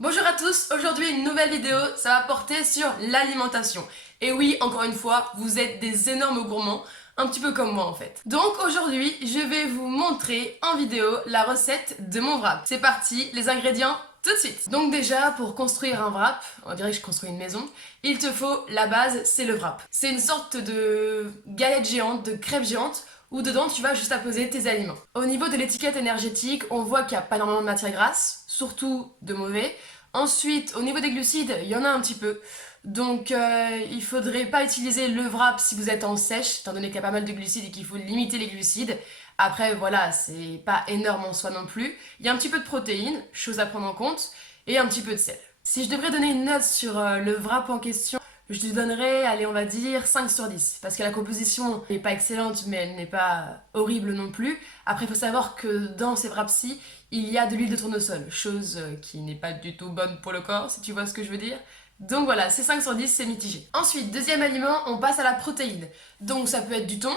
Bonjour à tous, aujourd'hui une nouvelle vidéo, ça va porter sur l'alimentation. Et oui, encore une fois, vous êtes des énormes gourmands, un petit peu comme moi en fait. Donc aujourd'hui, je vais vous montrer en vidéo la recette de mon wrap. C'est parti, les ingrédients tout de suite. Donc déjà, pour construire un wrap, on dirait que je construis une maison, il te faut la base, c'est le wrap. C'est une sorte de galette géante, de crêpe géante, où dedans tu vas juste apposer tes aliments. Au niveau de l'étiquette énergétique, on voit qu'il n'y a pas énormément de matière grasse, surtout de mauvais. Ensuite, au niveau des glucides, il y en a un petit peu. Donc il faudrait pas utiliser le wrap si vous êtes en sèche, étant donné qu'il y a pas mal de glucides et qu'il faut limiter les glucides. Après, voilà, c'est pas énorme en soi non plus. Il y a un petit peu de protéines, chose à prendre en compte, et un petit peu de sel. Si je devrais donner une note sur le wrap en question, je lui donnerais, allez, on va dire 5 sur 10. Parce que la composition n'est pas excellente, mais elle n'est pas horrible non plus. Après, il faut savoir que dans ces wraps-ci, il y a de l'huile de tournesol, chose qui n'est pas du tout bonne pour le corps, si tu vois ce que je veux dire. Donc voilà, c'est 5 sur 10, c'est mitigé. Ensuite, deuxième aliment, on passe à la protéine. Donc ça peut être du thon,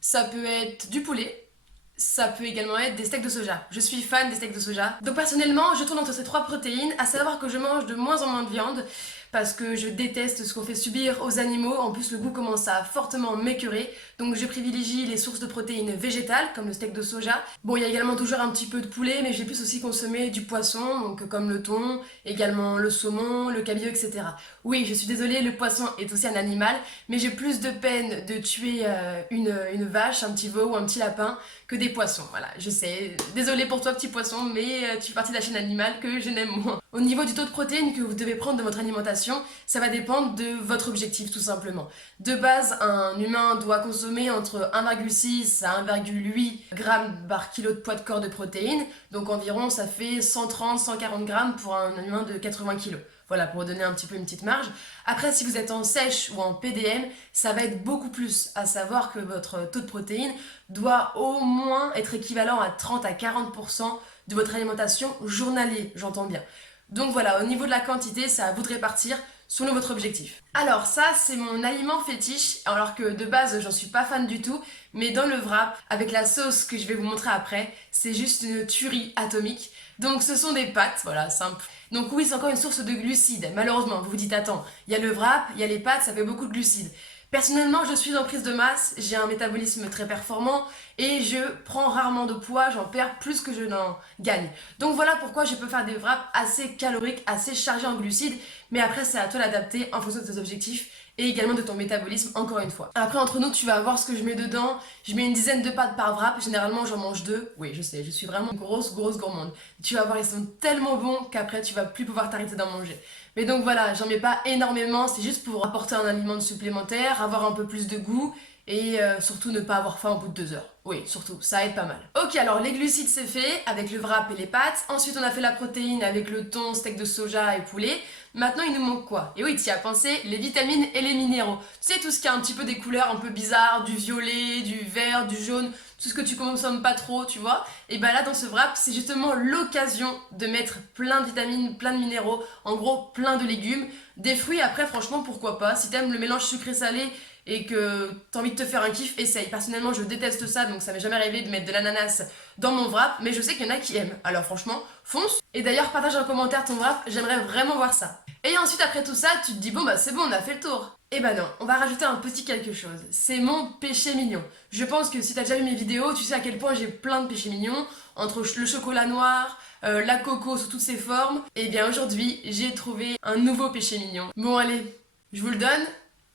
ça peut être du poulet, ça peut également être des steaks de soja. Je suis fan des steaks de soja. Donc personnellement, je tourne entre ces trois protéines, à savoir que je mange de moins en moins de viande parce que je déteste ce qu'on fait subir aux animaux. En plus, le goût commence à fortement m'écœurer. Donc je privilégie les sources de protéines végétales, comme le steak de soja. Bon, il y a également toujours un petit peu de poulet, mais j'ai plus aussi consommé du poisson, donc comme le thon, également le saumon, le cabillaud, etc. Oui, je suis désolée, le poisson est aussi un animal, mais j'ai plus de peine de tuer une vache, un petit veau ou un petit lapin que des poissons. Voilà, je sais. Désolée pour toi, petit poisson, mais tu fais partie de la chaîne animale que je n'aime moins. Au niveau du taux de protéines que vous devez prendre dans votre alimentation, ça va dépendre de votre objectif tout simplement. De base, un humain doit consommer entre 1,6 à 1,8 grammes par kilo de poids de corps de protéines, donc environ ça fait 130-140 grammes pour un humain de 80 kilos. Voilà, pour vous donner un petit peu une petite marge. Après, si vous êtes en sèche ou en PDM, ça va être beaucoup plus, à savoir que votre taux de protéines doit au moins être équivalent à 30 à 40% de votre alimentation journalier, j'entends bien. Donc voilà, au niveau de la quantité, ça à vous de répartir selon votre objectif. Alors ça, c'est mon aliment fétiche, alors que de base, j'en suis pas fan du tout, mais dans le wrap, avec la sauce que je vais vous montrer après, c'est juste une tuerie atomique. Donc ce sont des pâtes, voilà, simple. Donc oui, c'est encore une source de glucides, malheureusement. Vous vous dites, attends, il y a le wrap, il y a les pâtes, ça fait beaucoup de glucides. Personnellement, je suis en prise de masse, j'ai un métabolisme très performant et je prends rarement de poids, j'en perds plus que je n'en gagne. Donc voilà pourquoi je peux faire des wraps assez caloriques, assez chargés en glucides, mais après c'est à toi d'adapter en fonction de tes objectifs et également de ton métabolisme encore une fois. Après entre nous, tu vas voir ce que je mets dedans. Je mets une dizaine de pâtes par wrap, généralement j'en mange deux. Oui, je sais, je suis vraiment une grosse gourmande. Tu vas voir, ils sont tellement bons qu'après tu vas plus pouvoir t'arrêter d'en manger. Mais donc voilà, j'en mets pas énormément, c'est juste pour apporter un aliment supplémentaire, avoir un peu plus de goût et surtout ne pas avoir faim au bout de 2 heures. Oui, surtout, ça aide pas mal. Ok, alors les glucides c'est fait avec le wrap et les pâtes. Ensuite on a fait la protéine avec le thon, steak de soja et poulet. Maintenant il nous manque quoi? Et oui, tu y as pensé, les vitamines et les minéraux. Tu sais, tout ce qui a un petit peu des couleurs un peu bizarres, du violet, du vert, du jaune, tout ce que tu consommes pas trop, tu vois. Et bah là dans ce wrap, c'est justement l'occasion de mettre plein de vitamines, plein de minéraux, en gros plein de légumes, des fruits après franchement pourquoi pas. Si t'aimes le mélange sucré-salé et que t'as envie de te faire un kiff, essaye. Personnellement je déteste ça, donc ça m'est jamais arrivé de mettre de l'ananas dans mon wrap, mais je sais qu'il y en a qui aiment. Alors franchement, fonce. Et d'ailleurs partage en commentaire ton wrap, j'aimerais vraiment voir ça. Et ensuite après tout ça, tu te dis bon bah c'est bon, on a fait le tour. Eh ben non, on va rajouter un petit quelque chose. C'est mon péché mignon. Je pense que si t'as déjà vu mes vidéos, tu sais à quel point j'ai plein de péchés mignons, entre le chocolat noir, la coco sous toutes ses formes. Et bien aujourd'hui, j'ai trouvé un nouveau péché mignon. Bon allez, je vous le donne.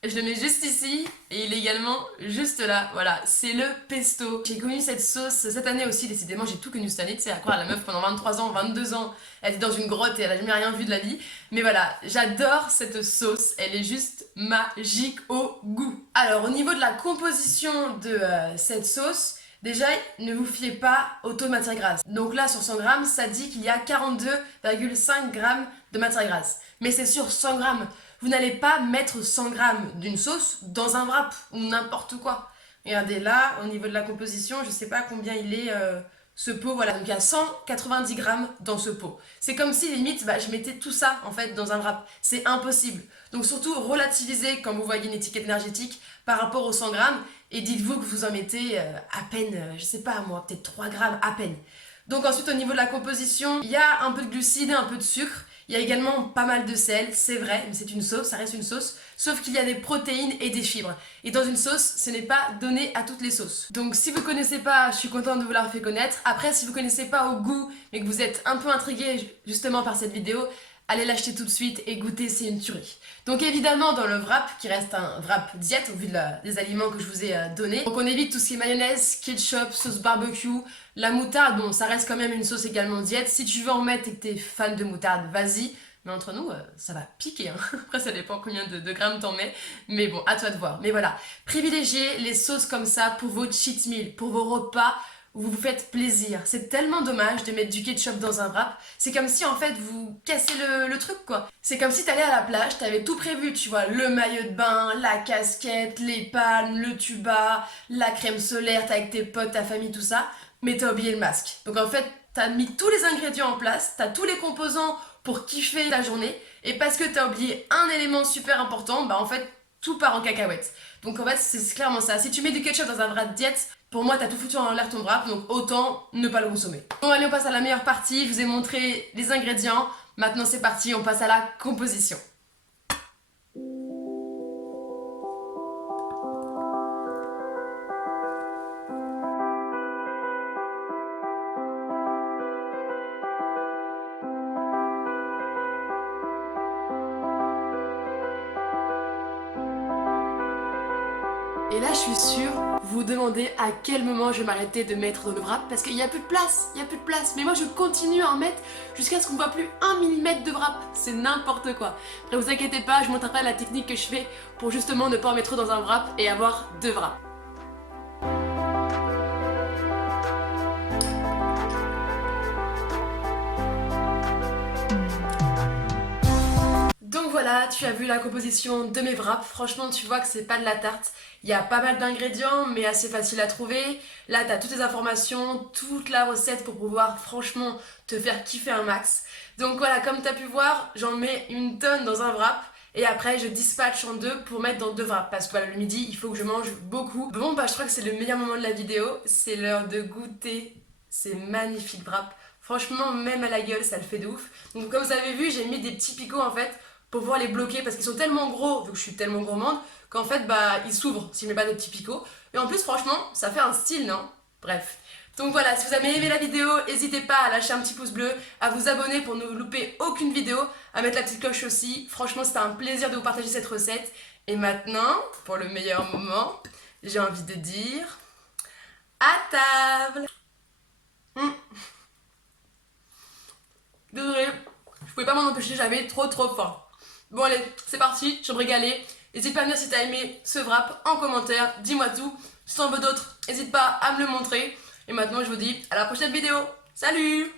Je le mets juste ici et il est également juste là. Voilà, c'est le pesto. J'ai connu cette sauce cette année aussi, décidément j'ai tout connu cette année. Tu sais, à croire la meuf pendant 23 ans, 22 ans, elle était dans une grotte et elle a jamais rien vu de la vie. Mais voilà, j'adore cette sauce, elle est juste magique au goût. Alors au niveau de la composition de cette sauce, déjà, ne vous fiez pas au taux de matière grasse. Donc là, sur 100 grammes, ça dit qu'il y a 42,5 grammes de matière grasse. Mais c'est sur 100 grammes. Vous n'allez pas mettre 100 grammes d'une sauce dans un wrap ou n'importe quoi. Regardez là, au niveau de la composition, je sais pas combien il est ce pot. Voilà, donc il y a 190 grammes dans ce pot. C'est comme si limite, bah, je mettais tout ça en fait dans un wrap. C'est impossible. Donc surtout, relativisez quand vous voyez une étiquette énergétique par rapport aux 100 grammes et dites-vous que vous en mettez à peine, je sais pas moi, peut-être 3 grammes à peine. Donc ensuite, au niveau de la composition, il y a un peu de glucides et un peu de sucre. Il y a également pas mal de sel, c'est vrai, mais c'est une sauce, ça reste une sauce, sauf qu'il y a des protéines et des fibres. Et dans une sauce, ce n'est pas donné à toutes les sauces. Donc si vous connaissez pas, je suis contente de vous l'avoir fait connaître. Après, si vous connaissez pas au goût, mais que vous êtes un peu intrigué justement par cette vidéo, allez l'acheter tout de suite et goûter, c'est une tuerie. Donc évidemment dans le wrap, qui reste un wrap diète au vu des aliments que je vous ai donnés. Donc on évite tout ce qui est mayonnaise, ketchup, sauce barbecue, la moutarde, bon ça reste quand même une sauce également diète. Si tu veux en mettre et que t'es fan de moutarde, vas-y. Mais entre nous, ça va piquer. Hein. Après ça dépend combien de grammes t'en mets. Mais bon, à toi de voir. Mais voilà, privilégiez les sauces comme ça pour vos cheat meals, pour vos repas où vous vous faites plaisir. C'est tellement dommage de mettre du ketchup dans un wrap. C'est comme si en fait vous cassez le truc quoi. C'est comme si t'allais à la plage, t'avais tout prévu, tu vois, le maillot de bain, la casquette, les palmes, le tuba, la crème solaire, t'es avec tes potes, ta famille, tout ça, mais t'as oublié le masque. Donc en fait, t'as mis tous les ingrédients en place, t'as tous les composants pour kiffer ta journée, et parce que t'as oublié un élément super important, bah en fait, tout part en cacahuète. Donc en fait, c'est clairement ça. Si tu mets du ketchup dans un wrap diète, pour moi, t'as tout foutu en l'air ton wrap, donc autant ne pas le consommer. Bon, allez, on passe à la meilleure partie. Je vous ai montré les ingrédients. Maintenant, c'est parti, on passe à la composition. Et là, je suis sûre, vous vous demandez à quel moment je vais m'arrêter de mettre dans le wrap parce qu'il n'y a plus de place, il n'y a plus de place. Mais moi, je continue à en mettre jusqu'à ce qu'on ne voit plus 1 millimètre de wrap. C'est n'importe quoi. Après, vous inquiétez pas, je montrerai la technique que je fais pour justement ne pas en mettre trop dans un wrap et avoir 2 wraps. Donc voilà, tu as vu la composition de mes wraps. Franchement, tu vois que c'est pas de la tarte. Il y a pas mal d'ingrédients, mais assez facile à trouver. Là, tu as toutes les informations, toute la recette pour pouvoir franchement te faire kiffer un max. Donc voilà, comme tu as pu voir, j'en mets une tonne dans un wrap. Et après, je dispatche en deux pour mettre dans 2 wraps. Parce que voilà, le midi, il faut que je mange beaucoup. Bon, bah, je crois que c'est le meilleur moment de la vidéo. C'est l'heure de goûter ces magnifiques wraps. Franchement, même à la gueule, ça le fait de ouf. Donc, comme vous avez vu, j'ai mis des petits picots en fait pour pouvoir les bloquer parce qu'ils sont tellement gros, vu que je suis tellement gourmande, qu'en fait, bah, ils s'ouvrent si je mets pas des petits picots. Et en plus, franchement, ça fait un style, non? Bref. Donc voilà, si vous avez aimé la vidéo, n'hésitez pas à lâcher un petit pouce bleu, à vous abonner pour ne louper aucune vidéo, à mettre la petite cloche aussi. Franchement, c'était un plaisir de vous partager cette recette. Et maintenant, pour le meilleur moment, j'ai envie de dire à table. Désolée, je pouvais pas m'en empêcher, j'avais trop faim. Bon allez, c'est parti, je vais me régaler. N'hésite pas à me dire si t'as aimé ce wrap en commentaire, dis-moi tout. Si t'en veux d'autres, n'hésite pas à me le montrer. Et maintenant je vous dis à la prochaine vidéo. Salut!